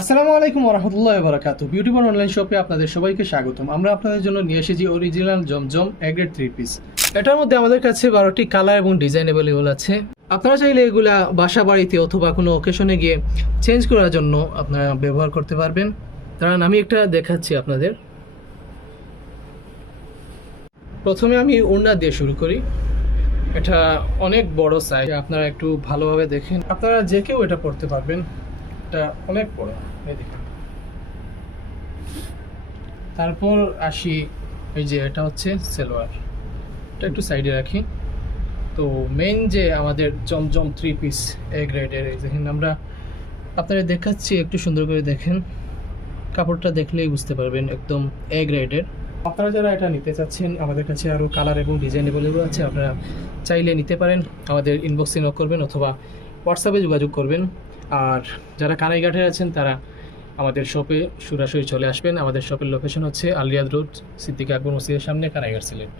আসসালামু আলাইকুম ওরহামতুল্লাহি ওয়া বারাকাতুহু। বিউটিফুল অনলাইন শপে আপনাদের সবাইকে স্বাগতম। আমরা আপনাদের জন্য নিয়ে এসেছি অরিজিনাল জমজম এগ্রেড 3 পিস। এটার মধ্যে আমাদের কাছে 12টি কালার এবং ডিজাইন অ্যাভেলেবল আছে। আপনারা চাইলে এগুলা বাসা বাড়িতে অথবা কোনো অকেশনে গিয়ে চেঞ্জ করার জন্য আপনারা ব্যবহার করতে পারবেন। কারণ আমি একটা দেখাচ্ছি আপনাদের। প্রথমে আমি ওড়না দিয়ে শুরু করি। এটা অনেক বড় সাইজ, আপনারা একটু ভালোভাবে দেখেন। আপনারা যে কেউ এটা পড়তে পারবেন। এটা অনেক বড়, এই দেখুন। তারপর আসি, এই যে এটা হচ্ছে সেলোয়ার, এটা একটু সাইডে রাখি। তো মেইন যে আমাদের জমজম 3 পিস এ গ্রেডের, এই দেখেন আমরা আপনারা দেখাচ্ছি, একটু সুন্দর করে দেখেন। কাপড়টা দেখলেই বুঝতে পারবেন একদম এ গ্রেডের। আপনারা যারা এটা নিতে চাচ্ছেন, আমাদের কাছে আরও কালার এবং ডিজাইন অ্যাভেলেবল আছে। আপনারা চাইলে নিতে পারেন, আমাদের ইনবক্সে নক করবেন অথবা হোয়াটসঅ্যাপে যোগাযোগ করবেন। আর যারা কানাইঘাটে আছেন তারা আমাদের শপে সরাসরি চলে আসবেন। আমাদের শপের লোকেশন হচ্ছে আল রিয়াদ রোড, সিদ্দিক আকবর মসজিদের সামনে, কানাইঘাট, সিলেট।